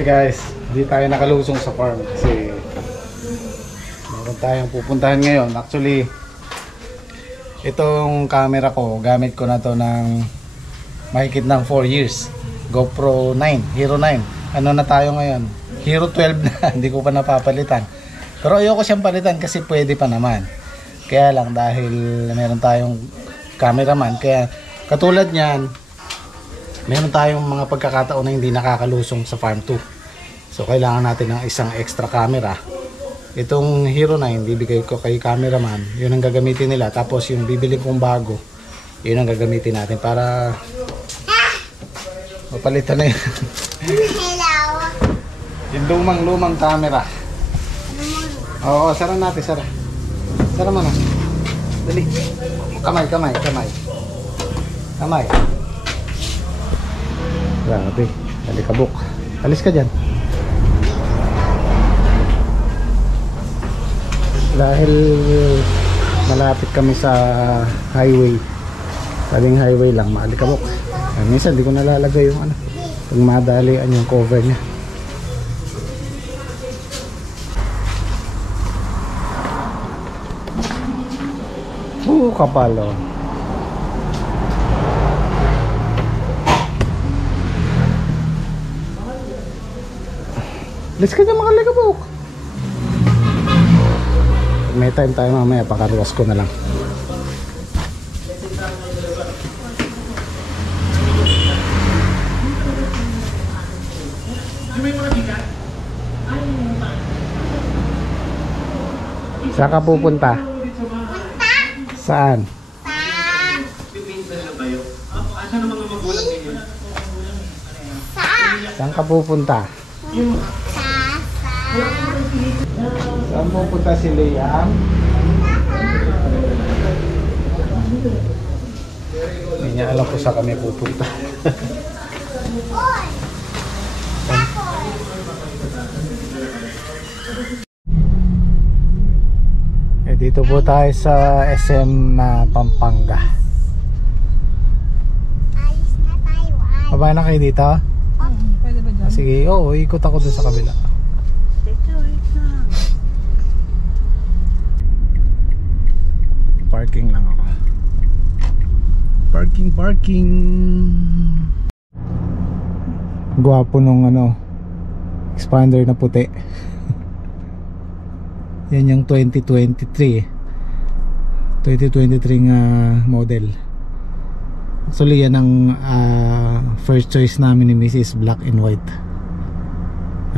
Hey guys, hindi tayo nakalusong sa farm kasi meron tayong pupuntahan ngayon. Actually, itong camera ko, gamit ko na to ng mahigit ng 4 years. GoPro 9, Hero 9. Ano na tayo ngayon? Hero 12 na, hindi ko pa napapalitan. Pero ayoko siyang palitan kasi pwede pa naman. Kaya lang dahil meron tayong cameraman, kaya katulad niyan, meron tayong mga pagkakataon na hindi nakakalusong sa farm 2. So kailangan natin ng isang extra camera. Itong Hero 9 bibigay ko kay cameraman, yun ang gagamitin nila. Tapos yung bibili kong bago, yun ang gagamitin natin para mapalitan na yun. Yung lumang camera. Oo, sara natin, sara. Sara mo na. Dali. Kamay. Grabe, alikabok. Alis ka dyan. Dahil malapit kami sa highway, saling highway lang, maalikabok. Minsan di ko nalalagay yung ano, pag madalian yung cover niya. Kapal oh. Let's go na mga ligabok. May time tayo mamaya, pakaruwas ko na lang. Saan ka pupunta? Saan? Saan ka pupunta? Saan pupunta si Liam? Hindi niya alam kung saan kami pupunta. Dito po tayo sa SM Pampanga. Alis na tayo. Baba na kayo dito? Pwede ba dyan? Sige, oo, ikot ako dun sa kabila. Parking lang ako. Parking. Gwapo nung ano, expander na puti. Yan yung 2023 nga model. Actually yan ang first choice namin ni Mrs. Black and white.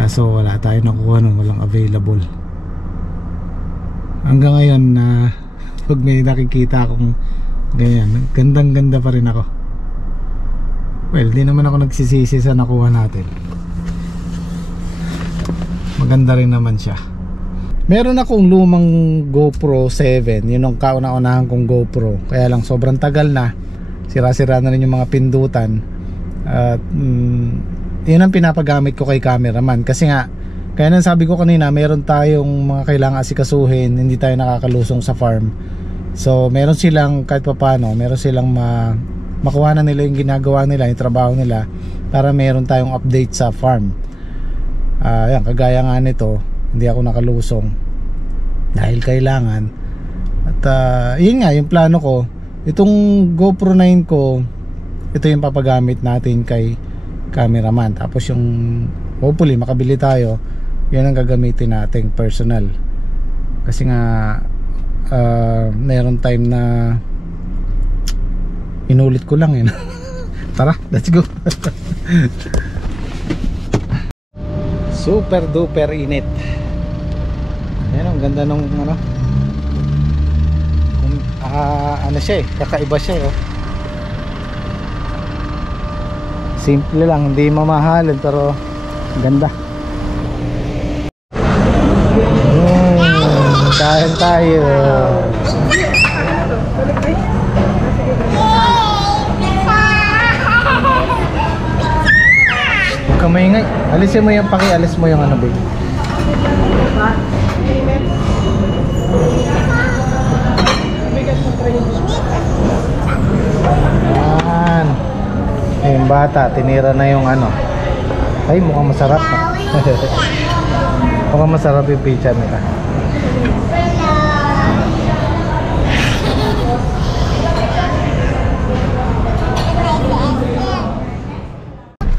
So wala tayo nakuha nun, walang available. Hanggang ngayon pag may nakikita akong ganyan, gandang ganda pa rin ako. Well, di naman ako nagsisisi sa nakuha natin. Maganda rin naman siya. Meron akong lumang GoPro 7, yun ang kauna-unahan kong GoPro. Kaya lang sobrang tagal na, sira-sira na rin yung mga pindutan. At yun ang pinapagamit ko kay cameraman. Kasi nga, kaya nang sabi ko kanina, meron tayong mga kailangan asikasuhin, hindi tayo nakakalusong sa farm. So meron silang kahit papano, meron silang makuha na nila yung ginagawa nila, yung trabaho nila, para meron tayong update sa farm. Yan, kagaya nga nito, hindi ako nakalusong dahil kailangan. At yun nga yung plano ko, itong GoPro 9 ko, ito yung papagamit natin kay cameraman. Tapos yung hopefully makabili tayo, yun ang gagamitin natin personal. Kasi nga mayroon time na inulit ko lang yun. Tara, let's go. Super duper init. Ayan, ang ganda nung ano, ano siya eh, kakaiba siya eh, oh. Simple lang, hindi mamahalin pero ganda. Kain tayo. Huwag ka maingay. Alisin mo yung alis mo yung ano, babe. Yan. Yung bata, tinira na yung ano. Ay, mukhang masarap. Mukhang masarap yung pizza nila.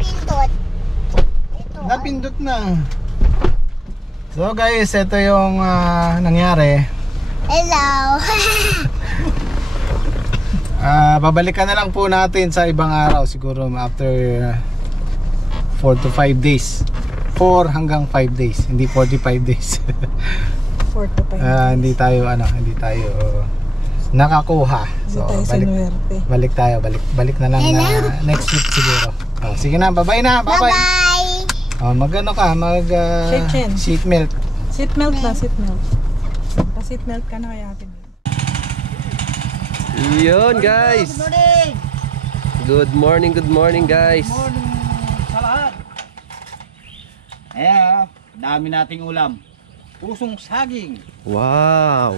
Pindot. Napindot na. So guys, ito yung nangyari. Hello. Babalikan na lang po natin sa ibang araw. Siguro after 4 to 5 days. 4 hanggang 5 days. Hindi 45 days. 4 to 5 hindi tayo nakakuha. So balik tayo. Balik na lang next week siguro. Sige na, bye-bye na. Bye-bye. Mag-ano ka, seat melt. Seat melt na, seat melt. Pa-seat melt ka na kaya atin. Yun guys. Good morning guys. Good morning sa lahat. Dami nating ulam. Pusong saging. Wow.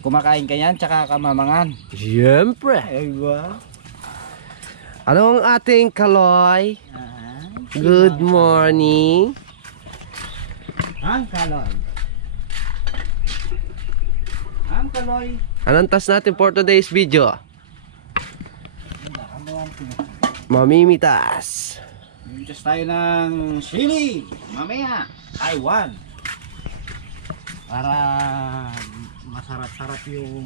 Kumakain ka yan, tsaka kamamangan. Siyempre. Aywa. Ano ang ating kaloy? Good morning. Ang kaloy. Ang kaloy. Anong task natin for today's video? Mamimitas. Just tayo ng sili. Mamaya, Taiwan. Para masarap-sarap yung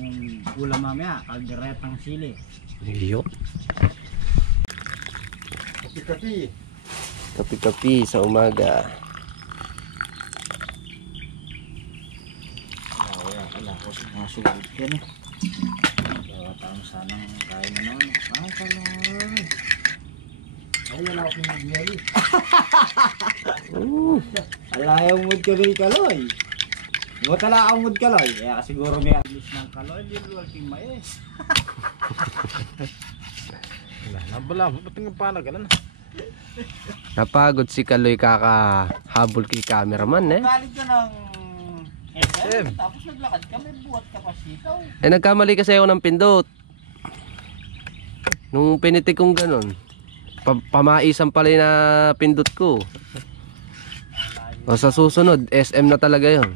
ulam mamaya. Kalderetang sili. Yup. Kapi-kapi. Kapi-kapi sa umaga. Wala ko mga sugod yan eh. Tama sanang kain na naman. Ang kaloy. Ay, wala akong mag-yari. Alayaw mood ka rin kaloy. Huwag tala akong mood kaloy. Kaya siguro may aglis ng kaloy. Hindi mo aking mais. Wala, ba't nga panagalan? Napagod si Kaloy kakahabol kay cameraman eh. Galit ka ng SM. Tapos naglakad ka, may buhat ka pa sitaw. Nagkamali kasi ako ng pindot. Nung pinitik kong ganun, pamaisan pala na pindot ko. O sa susunod, SM na talaga yun.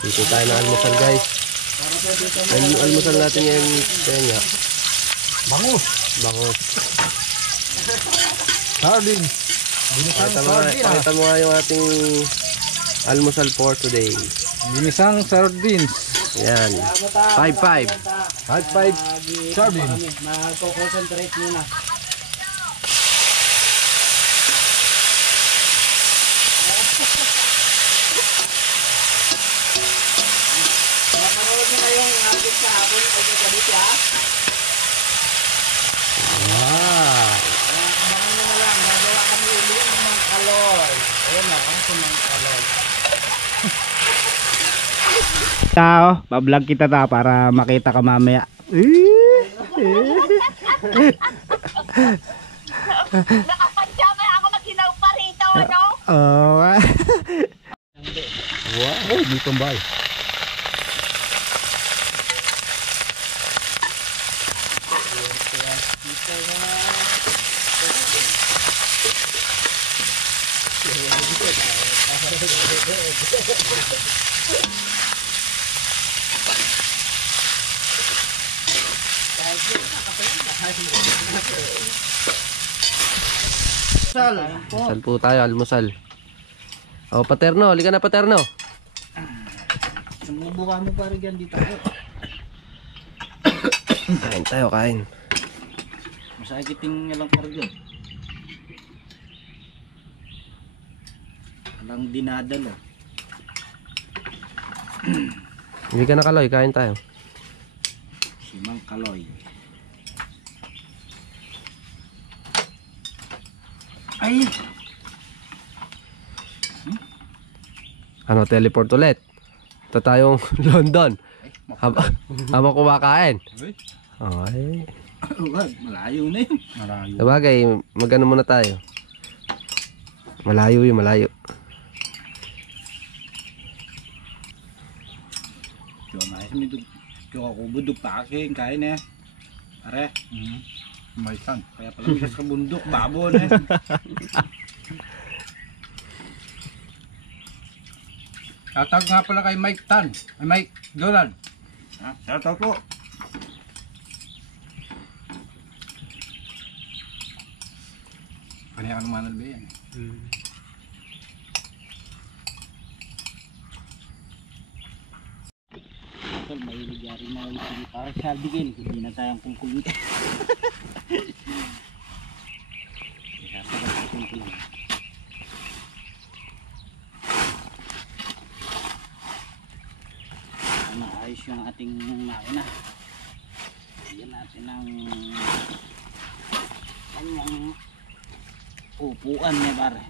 Dito tayo na almusal guys. Almusal natin yung kanya. Bangus. Sardines. Pakita mo nga yung ating almusal for today. Ginisang sardines. Yan. 5-5. 5 sardines. Mag-concentrate muna. Mapanood nyo na yung ating kahapon ay kagalit ha. Abangan nyo na lang. Gagawa kami uli yung mga kaloy. Ayan na, ang sumang kaloy. Tao, bablog kita ta para makita ka mamaya. Nakapadyamay ako naghinaw pa rito, ano? Wow, dito ba? Almusal po tayo, almusal. O, Paterno, halika na Paterno. Sumubuka mo pa rin yan dito. Kain tayo, kain. Masakiting lang pa rin. Walang dinadalo. Hindi ka na Kaloy, kain tayo. Si Mang Kaloy. Ay! Ano, teleport ulit. Ito tayong London. Habang kumakain. Ay. Malayo na yun. Malayo. Sabagay, magano muna tayo. Malayo yun, malayo. Kaya ako budok pa akin, kain eh. Are, May tan. kaya pala misas ka bundok, babon eh. Tatawag nga pala kay Mike Tan. Ay Mike Donald. Ha? Shoutout po. Kanya ka naman albi yan. Tol, may nagyari na yung para sa bigil. Hindi na tayong kungkulit. Isasagat sa kungkulit. Maayos yung ating makina. Bigyan natin ng kanyang upuan niya pare.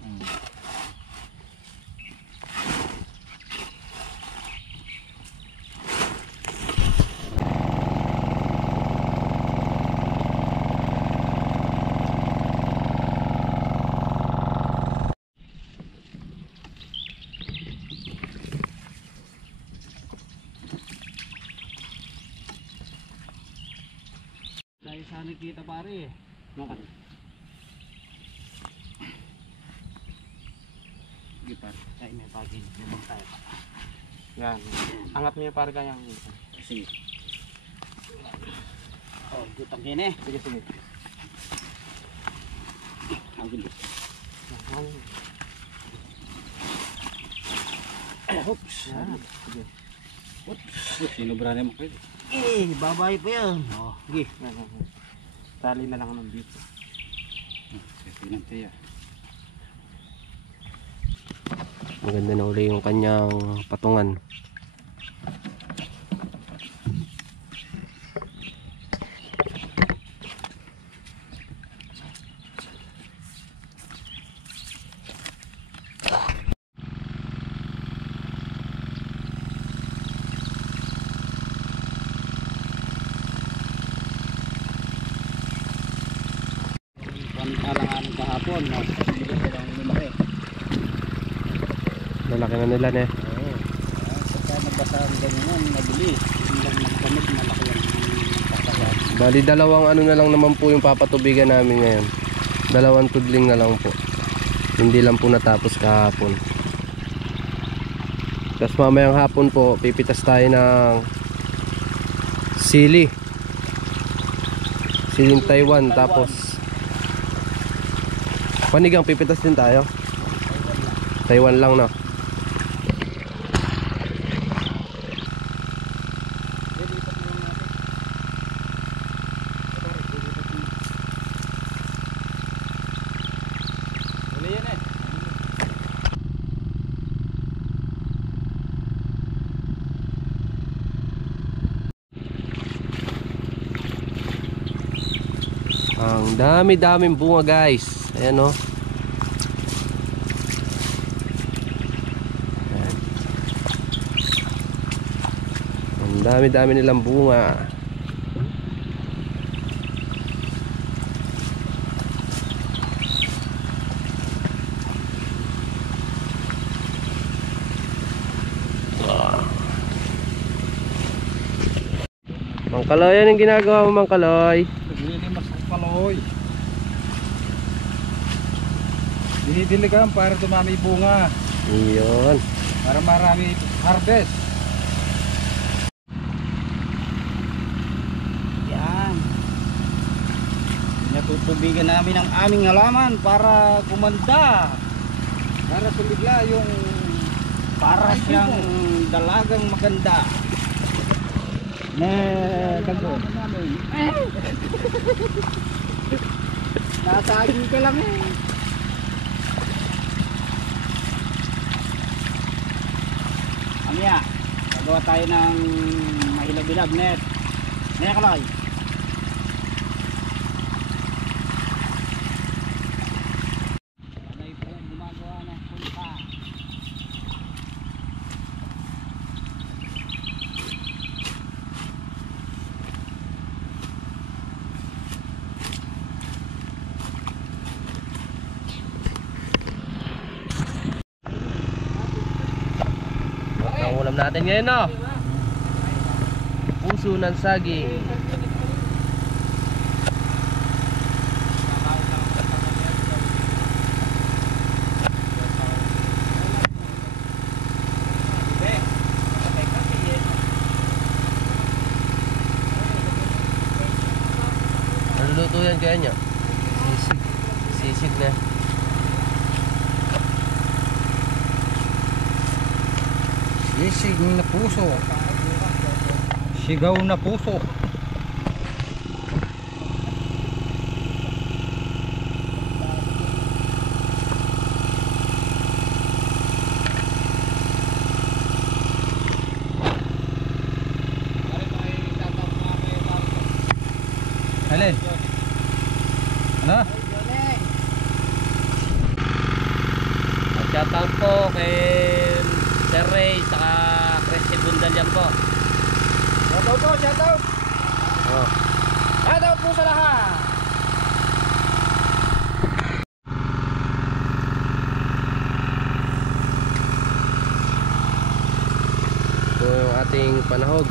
Dahil sana kita pare. Bakit? Sige pare, tayo may pagin. Lumang tayo pa. Yan. Angat niya para kayang. Sige. Oh, gutang kini. Sige, sige. Ang gindi. Oops. Sige. Oops. Sinubra na mo kayo. Babay pa yan. Oh, sige. Tali na lang ng dito. Sige ng tiya. Maganda na uli yung kanyang patungan. Alang-alang kahapon, no? Hindi ko lang lumaki. Lalaki na nila ne. Oo. Saka nagbasa ang ganyan, mabilis. Hindi lang magkamit, malaki ang pagkakas. Bali dalawang ano na lang naman po yung papatubigan namin ngayon. Dalawang tudling na lang po. Hindi lang po natapos kahapon. Tapos mamayang hapon po pipitas tayo ng sili. Siling Taiwan. Tapos panigang pipitas din tayo. Taiwan lang no. Ang dami-daming bunga guys. Ayan o. Ayan. Ang dami-dami nilang bunga. Mang Kaloy, anong ginagawa mo Mang Kaloy? Naglilimas ang paloy. Dinidiligan para dumami bunga. Iyon. Para marami harvest. Yan. Natutubigan namin ang aming halaman para gumanda. Para sumigla yung Para siyang dalagang maganda. Dago. Nasagin ka lang eh. Amya, gagawa tayo ng mahilab-hilab net. Net kalay. Alay po gumagawa ng punta. Ang ulam natin ngayon no. puso ng saging. Ano luto yan kaya niya? Sisig. Sisig na. Sisig na puso. Sigaw na puso. Alin? Ano? Shoutout po kay Sir Ray saka Christy Bundalian po. Shoutout po, shoutout. Oh. Shoutout po sa lahat. Ito yung ating panahog.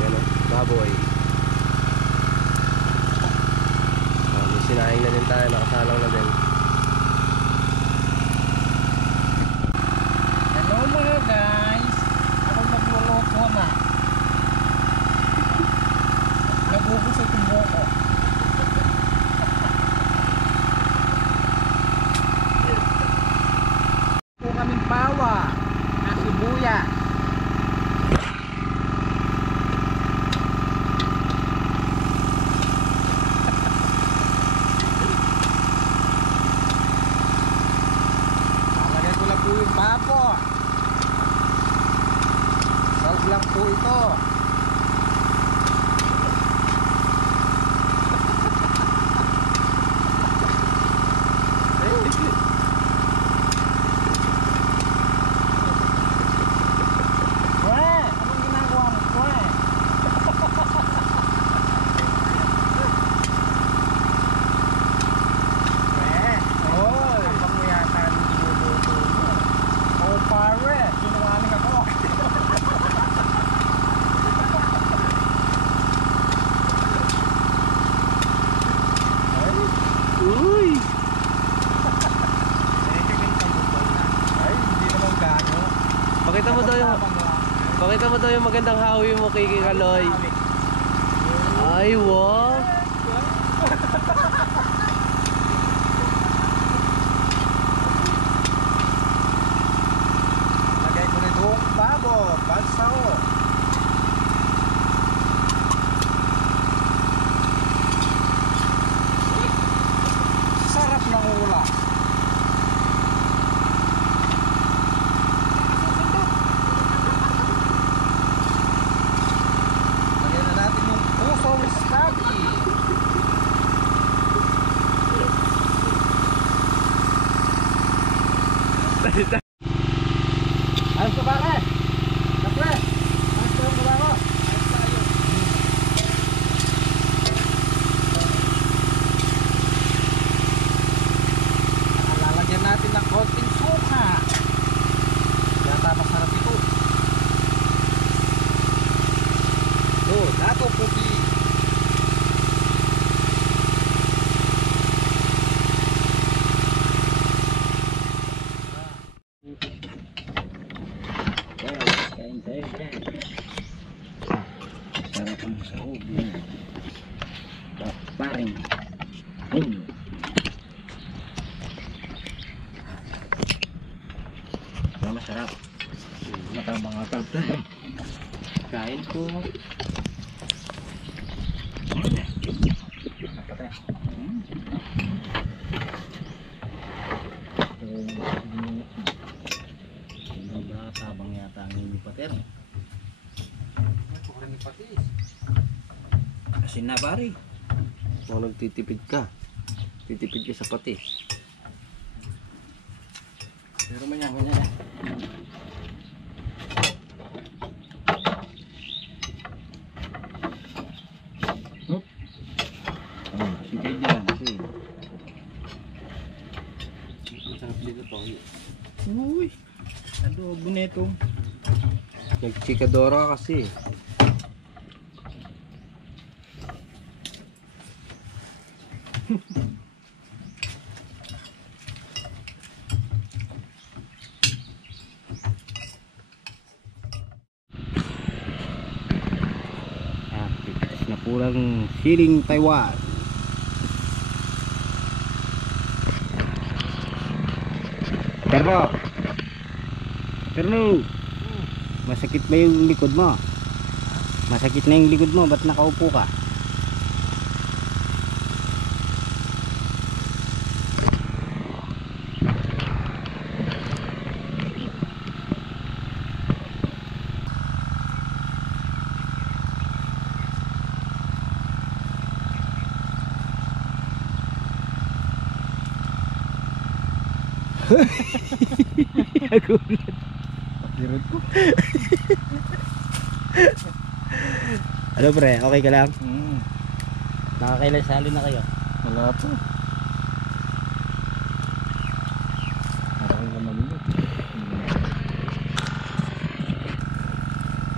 Ayan o, baboy. May sinaing na din tayo, nakasalang na din. Hello mga guys. Ako magluluto na. Nabubusog yung buko. Po kaming pawa na sibuyas. Lalagay ko lang po yung papo. Salt lang po ito. Kwe, anong ginagawa mo, Kwe? Kwe, oy, kapag mo yata ang niluluto mo. Oh, pare, sinungaling ako. Uy! Ay, hindi naman gago. Pakita mo daw yung Tabang lang. Pakita mo daw yung magandang hawi mo kay Kaloy. Ay, wow! Lagay ko rin itong babo, bansaw. Sarap ng ulam. Lagyan na natin yung pusong stagi. Ayos ka pare? Kapre? Ayos ka yung ko? Ayos tayo. Lalagyan natin ng konting suka. Kaya masarap ito. Oh, dato puti. Sarap ang sahog yan. Paring. Masarap. Matang mga kapta. Kain po. Tabang yata ang inipater. Asin na pare. Kung nagtitipid ka, titipid ka sa patis. Pero manya. Oh, sige dyan. Sarap dito po. Uy, adobo neto. Nagchikadora kasi. Pitas na pulang siling Taiwan. Pero masakit ba yung likod mo? Masakit na yung likod mo, ba't nakaupo ka? Nagulat. Pakirit ko. Ano pre, okay ka lang? Nakakailan sali na kayo? Wala po. Parang naman yun.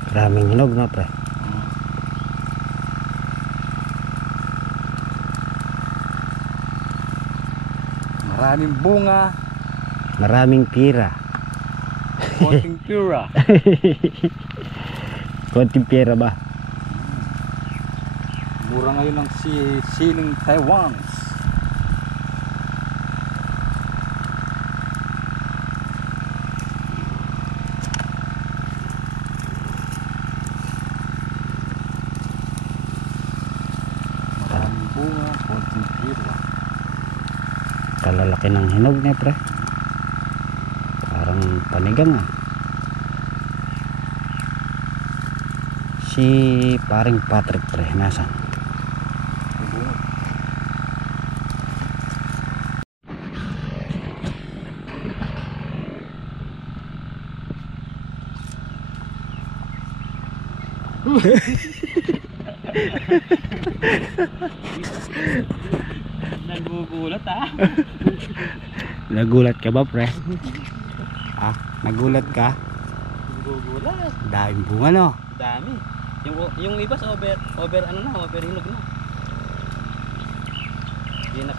Maraming hinog na pre. Maraming bunga. Maraming pira. Konting pura. Konting pera ba? Mura ngayon ang siling Taiwan. Maraming bunga, konting pira. Kalalaki ng hinog niya pre. Parang panigang ah. Si paring Patrick pre, nasan? Nagugulat ah. Nagulat ka ba pre? Ah, nagulat ka? Nagugulat. Daming bunga no? Dami. Yung iba sa over ano na, over hinog na. Hindi na